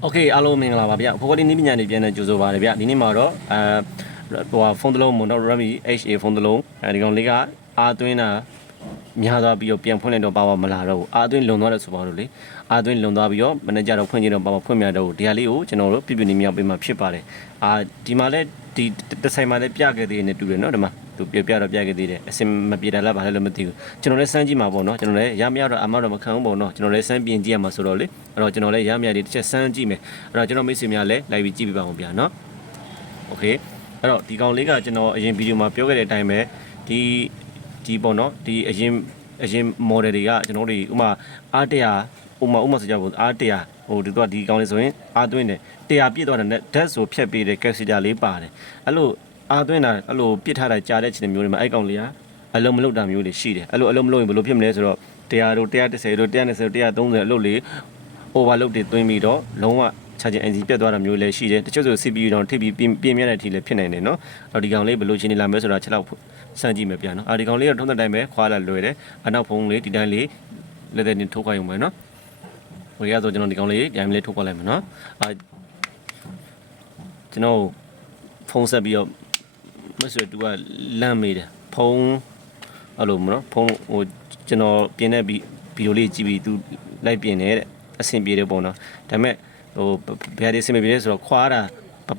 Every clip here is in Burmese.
โอเคအားလုံးမင်္ဂလာပါဗျဖိုကဒီနီးပညာနေပြန်နေကြိုဆိုပါရဗျဒီနေ့မှာတော့အဲဟိုဖုန်းတစ်လုံးမွန်တော့ Redmi HA ဖုန်းတစ်လုံးအဲဒီကောင်လေးကအာသွင်းတာများသွားပြီးတော့ပြန်ဖွင့်လိုက်တော့ပါပါမလာတော့ဘူးအာသွင်းလုံသွားတယ်ဆိုပါတော့လေအာသွင်းလုံသွားပြီးတော့မနေ့ကျတော့ဖွင့်ကြတော့ပါပါဖွင့်မြတော့ဒီဟာလေးကိုကျွန်တော်တို့ပြပြနေမြောက်ပေးမှဖြစ်ပါတယ်အာဒီမှာလည်းဒီတစ်ဆိုင်မှာလည်းပြခဲ့သေးတယ်နဲ့တူတယ်နော်ဒီမှာ သူပြပြတော့ပြခဲ့သေးတယ်အစင်မပြေတာလားဘာလဲလို့မသိဘူးကျွန်တော်လည်းစမ်းကြည့်မှာပေါ့နော်ကျွန်တော်လည်းရမရတော့အမတော့မခံဘူးပေါ့နော်ကျွန်တော်လည်းစမ်းပြင်ကြည့်ရမှာဆိုတော့လေအဲ့တော့ကျွန်တော်လည်းရမရလေးတစ်ချက်စမ်းကြည့်မယ်အဲ့တော့ကျွန်တော်မိတ်ဆွေများလည်းလိုက်ပြီးကြည့်ပြပါအောင်ဗျာနော်โอเคအဲ့တော့ဒီကောင်လေးကကျွန်တော်အရင်ဗီဒီယိုမှာပြောခဲ့တဲ့အတိုင်းပဲဒီဒီပေါ့နော်ဒီအရင်အရင် model တွေကကျွန်တော်တို့ဥမာ R100 ဥမာဥမာဆိုကြပါဦး R100 ဟိုဒီတော့ဒီကောင်လေးဆိုရင်အားသွင်းတယ်100ပြည့်သွားတယ်နဲ့ဓာတ်ဆိုဖြတ်ပေးတဲ့ capacitor လေးပါတယ်အဲ့လို အားသွင်းတာအဲ့လိုပြစ်ထားတာကြားတဲ့ချိန်မျိုးတွေမှာအဲ့ကောင်လေးကအလုံးမလုံးတာမျိုးတွေရှိတယ်အဲ့လိုအလုံးမလုံးရင်ဘယ်လိုဖြစ်မလဲဆိုတော့100တို့130တို့120တို့130အလုပ်လေး overload တွေသွင်းပြီးတော့လုံးဝ charging NC ပြတ်သွားတာမျိုးလည်းရှိတယ်တချို့ဆို CPU တောင်ထိပ်ပြီးပြင်းပြတဲ့အထိလည်းဖြစ်နိုင်တယ်နော်အဲ့တော့ဒီကောင်လေးဘယ်လိုရှင်းနေလာမလဲဆိုတာချက်တော့စမ်းကြည့်မယ်ပြန်နော်အဲ့ဒီကောင်လေးတော့ထုံးတဲ့တိုင်းပဲခွာလာလွယ်တယ်အနောက်ဖုံးလေးဒီတိုင်းလေးလက်သက်နဲ့ထိုးခွာရုံပဲနော်ဟိုရဆိုကျွန်တော်ဒီကောင်လေးပြန်လေးထိုးခွာလိုက်မယ်နော်အာကျွန်တော်ဖုံးဆက်ပြီးတော့ မဆွေတူကလမ်းမေးတယ်ဖုံးအဲ့လိုမနော်ဖုံးဟိုကျွန်တော်ပြင်းတဲ့ဗီဒီယိုလေးကြည့်ပြီးသူလိုက်ပြင်တယ်တဲ့အဆင်ပြေတယ်ပေါ့နော်ဒါပေမဲ့ဟိုဘယ်ဟာဒီအဆင်မပြေလဲဆိုတော့ခွာတာ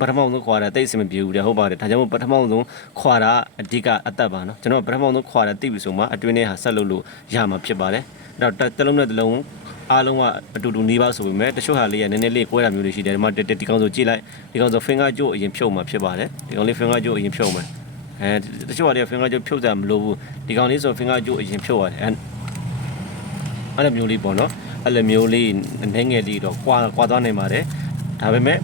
ပထမဆုံးခွာတာတိတ်အဆင်မပြေဘူးတဲ့ဟုတ်ပါတယ်ဒါကြောင့်မို့ပထမဆုံးခွာတာအဓိကအသက်ပါနော်ကျွန်တော်ပထမဆုံးခွာတာတိတ်ပြီဆိုမှအတွင်းထဲဟာဆက်လို့လို့ရမှာဖြစ်ပါတယ်အဲ့တော့တစ်လုံးနဲ့တစ်လုံး အားလုံးကအတူတူနေပါဆိုပေမဲ့တချို့ဟာလေးကနည်းနည်းလေးကွဲတာမျိုးတွေရှိတယ်ဒီမှာတက်တက်ဒီကောင်ဆိုကြည့်လိုက်ဒီကောင်ဆို finger ကျိုးအရင်ဖြုတ်မှာဖြစ်ပါတယ်ဒီကောင်လေး finger ကျိုးအရင်ဖြုတ်မှာအဲတချို့ဟာတွေက finger ကျိုးဖြုတ်ကြမလို့ဘူးဒီကောင်လေးဆို finger ကျိုးအရင်ဖြုတ်ရတယ်အဲအဲ့လိုမျိုးလေးပေါ့နော်အဲ့လိုမျိုးလေးနည်းငယ်လေးတော့ကွာကွာသွားနိုင်ပါတယ်ဒါပေမဲ့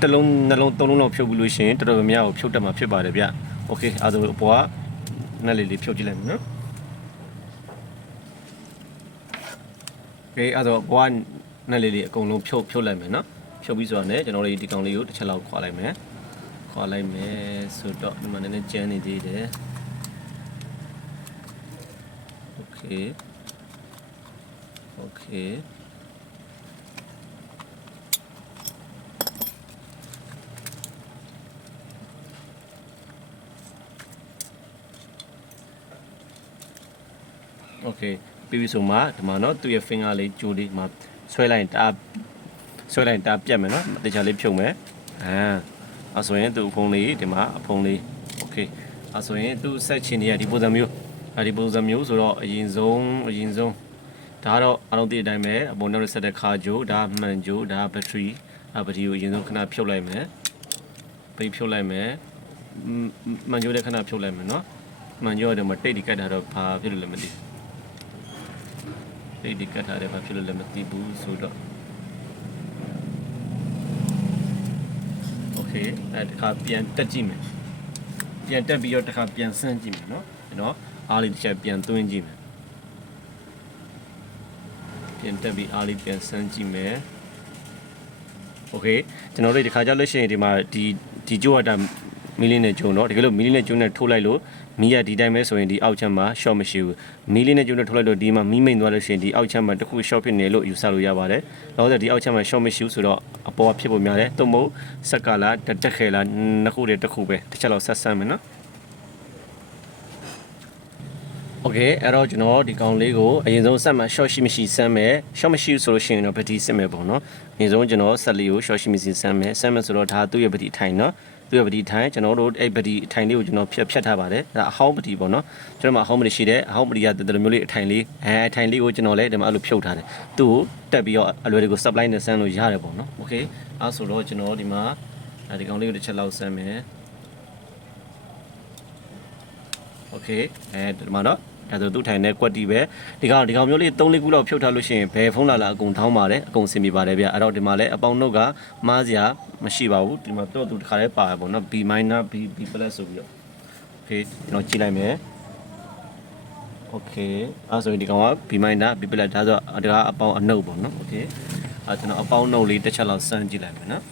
တစ်လုံးနှလုံးသုံးလုံးလောက်ဖြုတ်ပြီးလို့ရှိရင်တော်တော်များများကိုဖြုတ်တတ်မှာဖြစ်ပါတယ်ဗျโอเคအဲဒါဆိုအပေါ်ကနက်လေးလေးဖြုတ်ကြည့်လိုက်မယ်နော် ကဲအဲ့တော့ဘွားနဲ့လေးလေးအကုန်လုံးဖြုတ်ဖြုတ်လိုက်မယ်နော်ဖြုတ်ပြီးဆိုတော့ねကျွန်တော်တို့ဒီကောင်လေးကိုတစ်ချက်လောက်ခွာလိုက်မယ်ခွာလိုက်မယ်ဆိုတော့ဒီမှာနည်းနည်းကျန်းနေသေးတယ်โอเคโอเคโอเค ပြီးပြီဆိုမှဒီမှာနော်သူ့ရဲ့ finger လေးကြိုးလေးမှာဆွဲလိုက်ရင်တာဆွဲလိုက်ရင်တာပြတ်မယ်နော်တခြားလေးဖြုံမယ်အဲအဆိုရင်သူ့အဖုံးလေးဒီမှာအဖုံးလေး okay အဆိုရင်သူ့ section တွေကဒီပုံစံမျိုးအဲဒီပုံစံမျိုးဆိုတော့အရင်ဆုံးအရင်ဆုံးဒါကတော့အားလုံးသိတဲ့အတိုင်းပဲအပေါ်နောက်ဆက်တဲ့ခါကြိုးဒါမှန်ကြိုးဒါဘက်ထရီအဘက်ထရီကိုအရင်ဆုံးခဏဖြုတ်လိုက်မယ်ပိတ်ဖြုတ်လိုက်မယ်မှန်ကြိုးလည်းခဏဖြုတ်လိုက်မယ်နော်မှန်ကြိုးကတော့တိတ်တိကတ်တာတော့ဘာဖြစ်လို့လဲမသိဘူး လိတ်ဒီကတ်ထားတယ်ဘာဖြစ်လို့လဲမသိဘူးဆိုတော့ okay အဲတခါပြန်တက်ကြည့်မယ်ပြန်တက်ပြီးတော့တခါပြန်ဆန့်ကြည့်မယ်နော်ကျွန်တော်အားလေးတစ်ချက်ပြန်သွင်းကြည့်မယ်ပြန်တက်ပြီးအားလေးပြန်ဆန်းကြည့်မယ် okay ကျွန်တော်တို့ဒီခါကျလို့ရှိရင်ဒီမှာဒီဒီကြိုးအတိုင်း မီလီနဲ့ကျုံတော့တကယ်လို့မီလီနဲ့ကျုံနဲ့ထိုးလိုက်လို့မီးရဒီတိုင်းပဲဆိုရင်ဒီအောက်ချက်မှာ short မရှိဘူးမီလီနဲ့ကျုံနဲ့ထိုးလိုက်လို့ဒီမှာမီးမိန်သွားလို့ရှိရင်ဒီအောက်ချက်မှာတစ်ခု short ဖြစ်နေလို့ယူဆလို့ရပါတယ်။နောက်ဆိုဒီအောက်ချက်မှာ short မရှိဘူးဆိုတော့အပေါ်ကဖြစ်ဖို့များတယ်။သို့မဟုတ်စက်ကလာတက်ခဲလာနှစ်ခုတည်းတစ်ခုပဲတစ်ချက်လောက်ဆက်ဆမ်းမယ်နော်။ Okay အဲ့တော့ကျွန်တော်ဒီကောင်လေးကိုအရင်ဆုံးဆက်မှာ short ရှိမရှိစမ်းမယ် short မရှိဘူးဆိုလို့ရှိရင်တော့ပတိစစ်မယ်ပေါ့နော်အရင်ဆုံးကျွန်တော်ဆက်လေးကို short ရှိမရှိစမ်းမယ်စမ်းမယ်ဆိုတော့ဒါသူ့ရဲ့ပတိထိုင်နော် သူ့ရဲ့ပတိထိုင်ကျွန်တော်တို့အဲ့ပတိထိုင်လေးကိုကျွန်တော်ဖြတ်ဖြတ်ထားပါတယ်ဒါအဟောင်းပတိပေါ့နော်ကျွန်တော်မှာအဟောင်းပတိရှိတယ်အဟောင်းပတိကတတော်မျိုးလေးအထိုင်လေးအဲအထိုင်လေးကိုကျွန်တော်လည်းဒီမှာအဲ့လိုဖြုတ်ထားတယ်သူ့ကိုတက်ပြီးတော့အလွယ်တကူ supply နဲ့စမ်းလို့ရတယ်ပေါ့နော် okay အဲ့ဆိုတော့ကျွန်တော်ဒီမှာဒီကောင်လေးကိုတစ်ချက်လောက်စမ်းမယ် okay အဲဒီမှာတော့ ဒါဆိုသူ့ထိုင်တဲ့ကွက်တီပဲဒီကောင်ဒီကောင်မျိုးလေး3လေးခုလောက်ဖြုတ်ထားလို့ရှိရင်ဘယ်ဖုန်းလာလာအကုန်ထောင်းပါတယ်အကုန်စင်ပြပါတယ်ဗျအဲ့တော့ဒီမှာလည်းအပေါင်းနှုတ်ကမားစရာမရှိပါဘူးဒီမှာတော့သူတစ်ခါလေးပါရပေါ့နော် B minor B B plus ဆိုပြီးတော့ okay ကျွန်တော်ကြည့်လိုက်မယ် okay အဲဆိုရင်ဒီကောင်က B minor B plus ဒါဆိုဒီကအပေါင်းအနှုတ်ပေါ့နော် okay အဲကျွန်တော်အပေါင်းနှုတ်လေးတစ်ချက်လောက်စမ်းကြည့်လိုက်မယ်နော်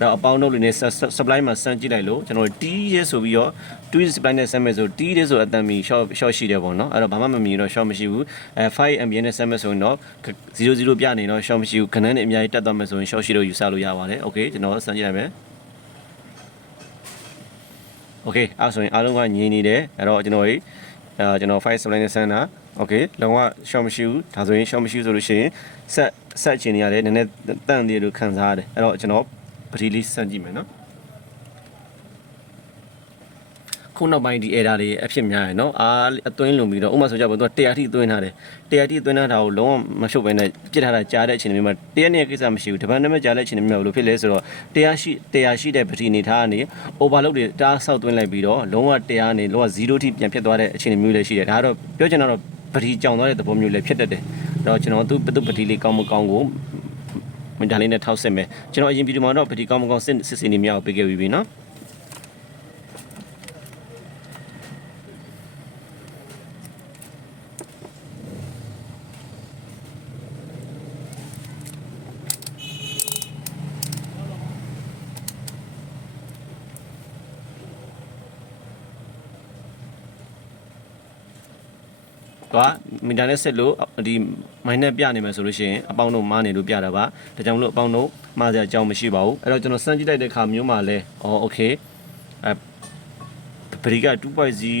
တော့အပေါင်းတို့လေးနဲ့ supply မှာစမ်းကြည့်လိုက်လို့ကျွန်တော်တီးရဲဆိုပြီးတော့ tweet supply နဲ့ဆက်မယ်ဆိုတီးရဲဆိုအတန်မီ short short ရှိတယ်ပေါ့နော်အဲ့တော့ဘာမှမမြင်တော့ short မရှိဘူးအဲ5 ambient နဲ့ဆက်မယ်ဆိုရင်တော့00ပြနေတော့ short မရှိဘူးခဏနဲ့အများကြီးတက်သွားမယ်ဆိုရင် short ရှိလို့ယူဆလို့ရပါတယ် okay ကျွန်တော်စမ်းကြည့်လိုက်မယ် okay အဲ့ဆိုရင်အားလုံးကငြိမ်နေတယ်အဲ့တော့ကျွန်တော်ကြီးအဲကျွန်တော်5 supply နဲ့ဆန်းတာ okay လုံးဝ short မရှိဘူးဒါဆိုရင် short မရှိဘူးဆိုလို့ရှိရင်ဆက်ဆက်ချင်နေရတယ်နည်းနည်းတန့်သေးလို့ခံစားရတယ်အဲ့တော့ကျွန်တော် ပတိလေးစမ်းကြည့်မယ်နော်ခုနောက်ပိုင်းဒီ error တွေအဖြစ်များရယ်နော်အားအသွင်းလုံပြီးတော့ဥပမာဆိုကြပါတော့100ထိသွင်းထားတယ်100ထိသွင်းထားတာကိုလုံးဝမရှုပ်ဘဲနဲ့ပြစ်ထားတာကြားတဲ့အချိန်တွေမှာ100နဲ့ကိစ္စမရှိဘူးတပတ်နဲ့မကြားတဲ့အချိန်တွေမှာဘယ်လိုဖြစ်လဲဆိုတော့100ရှိ100ရှိတဲ့ပတိအနေထားကနေ overload တွေတားဆောက်သွင်းလိုက်ပြီးတော့လုံးဝ100နဲ့လုံးဝ0ထိပြန်ဖြစ်သွားတဲ့အခြေအနေမျိုးလည်းရှိတယ်ဒါကတော့ပြောချင်တာတော့ပတိကြောင်သွားတဲ့သဘောမျိုးလည်းဖြစ်တတ်တယ်အဲ့တော့ကျွန်တော်သူ့သူ့ပတိလေးကောင်းမကောင်းကိုမ ဒါလေးနဲ့ထောက်ဆက်မယ်ကျွန်တော်အရင်ဗီဒီယိုမှာတော့ပတိကောင်းမကောင်းစစ်စစ်စင်နေမြောက်ပေးခဲ့ပြီးပြီနော် သွားမီတာနဲ့ဆက်လို့ဒီမိုင်းနဲ့ပြနေမယ်ဆိုလို့ရှိရင်အပေါင်းတို့မားနေလို့ပြတာပါဒါကြောင့်မလို့အပေါင်းတို့မားစရာအကြောင်းမရှိပါဘူးအဲ့တော့ကျွန်တော်စမ်းကြည့်လိုက်တဲ့ခါမျိုးမှာလဲအော်โอเคအဲပရိက2.0ပဲရှိ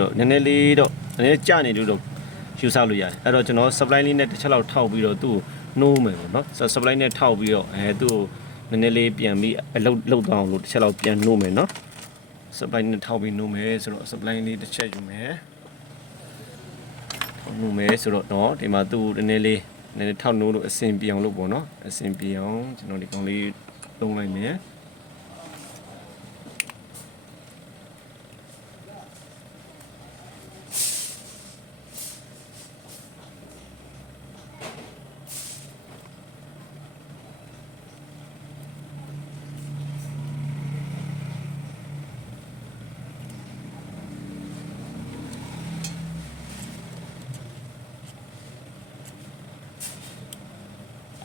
တော့နည်းနည်းလေးတော့နည်းနည်းကျနေလို့တော့ယူဆလို့ရတယ်အဲ့တော့ကျွန်တော် supply လေးနဲ့တစ်ချက်လောက်ထောက်ပြီးတော့သူ့ကိုနှိုးမယ်ပေါ့နော် supply နဲ့ထောက်ပြီးတော့အဲသူ့ကိုနည်းနည်းလေးပြန်ပြီးအလုတ်လုတ်သွားအောင်လို့တစ်ချက်လောက်ပြန်နှိုးမယ်နော် supply နဲ့ထောက်ပြီးနှိုးမယ်ဆိုတော့ supply လေးတစ်ချက်ယူမယ် မှုမယ်ဆိုတော့တော့ဒီမှာသူ့နည်းနည်းလေးနည်းနည်းထောက်နိုးလို့အဆင်ပြေအောင်လို့ပေါ့နော်အဆင်ပြေအောင်ကျွန်တော်ဒီကောင်လေးသုံးလိုက်မယ်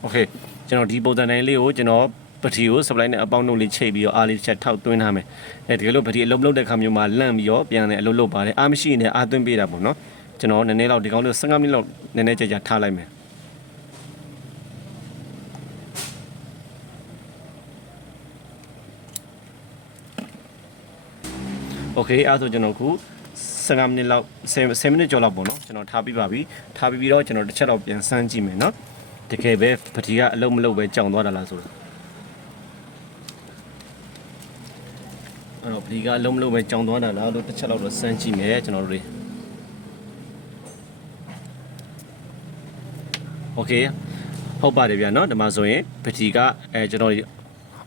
โอเคကျွန်တော်ဒီပုံစံတိုင်းလေးကိုကျွန်တော်ပတိကို supply နဲ့အပေါင်းနှုတ်လေးချိတ်ပြီးတော့အားလေးတစ်ချက်ထောက်သွင်းထားမယ်အဲတကယ်လို့ပတိအလုံးမလုံးတဲ့ခါမျိုးမှာလန့်ပြီးတော့ပြန်တယ်အလုံးလုံးပါတယ်အားမရှိရင်အားသွင်းပေးတာပေါ့เนาะကျွန်တော်နည်းနည်းလောက်ဒီကောင်လေး15မိနစ်လောက်နည်းနည်းကြာကြာထားလိုက်မယ်โอเคအဲ့ဆိုကျွန်တော်ခု15မိနစ်လောက်10 10မိနစ်ကျော်လောက်ပေါ့နော်ကျွန်တော်ထားပြီးပါပြီထားပြီးပြီးတော့ကျွန်တော်တစ်ချက်တော့ပြန်စမ်းကြည့်မယ်နော် တကယ်ပဲပတိကအလုံးမလုံးပဲကြောင်သွားတာလားဆိုတော့အဲ့တော့ပတိကအလုံးမလုံးပဲကြောင်သွားတာလားလို့တစ်ချက်လောက်တော့စမ်းကြည့်မယ်ကျွန်တော်တို့တွေโอเคဟုတ်ပါတယ်ဗျာเนาะဒီမှာဆိုရင်ပတိကအဲကျွန်တော်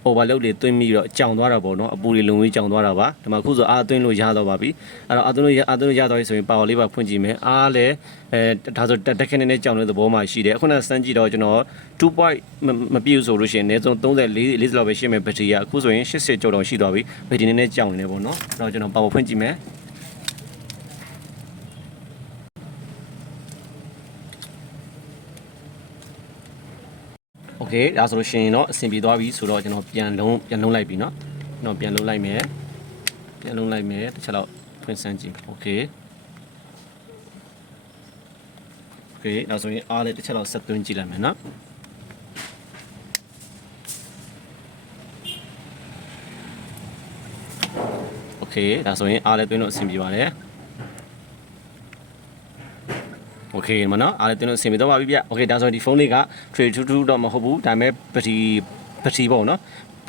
overload တွေသွင်းပြီးတော့ကြောင်သွားတာပေါ့နော်အပူတွေလုံပြီးကြောင်သွားတာပါဒီမှာခုဆိုအားသွင်းလို့ရတော့ပါပြီအဲ့တော့အားသွင်းလို့အားသွင်းလို့ရတော့ဆိုရင်ပါဝါလေးပါဖွင့်ကြည့်မယ်အားလည်းအဲဒါဆိုတက်ခင်းနေကြောင်တဲ့သဘောမှရှိတယ်အခုနစမ်းကြည့်တော့ကျွန်တော်2 point မပြည့်ဆိုလို့ရှိရင်အနည်းဆုံး34 40လောက်ပဲရှိမယ်ဘက်ထရီကအခုဆိုရင်80ကျော်တော့ရှိသွားပြီဘက်ထရီနည်းနည်းကြောင်နေတယ်ပေါ့နော်အဲ့တော့ကျွန်တော်ပါဝါဖွင့်ကြည့်မယ် โอเคဒါဆိုလို့ရှိရင်တော့အဆင်ပြေသွားပြီဆိုတော့ကျွန်တော်ပြန်လုံးပြန်လုံးလိုက်ပြီเนาะကျွန်တော်ပြန်လုံးလိုက်မယ်ပြန်လုံးလိုက်မယ်တစ်ချက်တော့ဖွင့်စမ်းကြည့်โอเคโอเคဒါဆိုရင်အားလည်းတစ်ချက်တော့ဆက်သွင်းကြည့်လိုက်မယ်เนาะโอเคဒါဆိုရင်အားလည်းသွင်းလို့အဆင်ပြေပါတယ် โอเคမနော်အားလည်းတင်းလို့အဆင်ပြေတော့ပါပြီဗျโอเคဒါဆိုရင်ဒီဖုန်းလေးက trade to to တော့မဟုတ်ဘူးဒါပေမဲ့ပတီပတီပေါ့နော်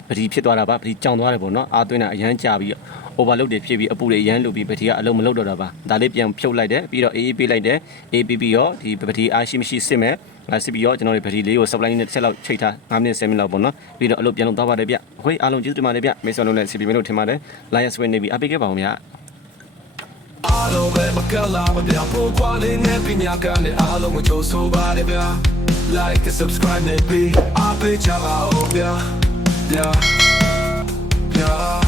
ပတီဖြစ်သွားတာပါပတီကြောင်သွားတယ်ပေါ့နော်အားသွင်းတာအရန်ကြာပြီး overload တွေဖြစ်ပြီးအပူတွေအရန်လုပြီးပတီကအလုံးမလုတော့တာပါဒါလေးပြန်ဖြုတ်လိုက်တယ်ပြီးတော့အေးအေးပေးလိုက်တယ်အေးပြီးပြီးတော့ဒီပတီအားရှိမရှိစစ်မယ်အဲစစ်ပြီးတော့ကျွန်တော်တို့ပတီလေးကို supply နဲ့တစ်ချက်လောက်ချိန်ထား9မိနစ်10မိနစ်လောက်ပေါ့နော်ပြီးတော့အလုပ်ပြန်လုပ်သွားပါတယ်ဗျအခွေအားလုံးကျေးဇူးတင်ပါတယ်ဗျမိတ်ဆွေတို့လည်း CP မလို့ထင်ပါတယ် Lion Swing နေပြီးအပိတ်ခဲ့ပါအောင်ဗျ အား လုံးပဲမကလာမပြဖို့ကွာလေးနဲ့ပညာကနဲ့အားလုံးကိုကြိုးဆိုပါတယ်ဗျာ like and subscribe နဲ့ပြီးအားပေးကြပါဦးဗျာ yeah yeah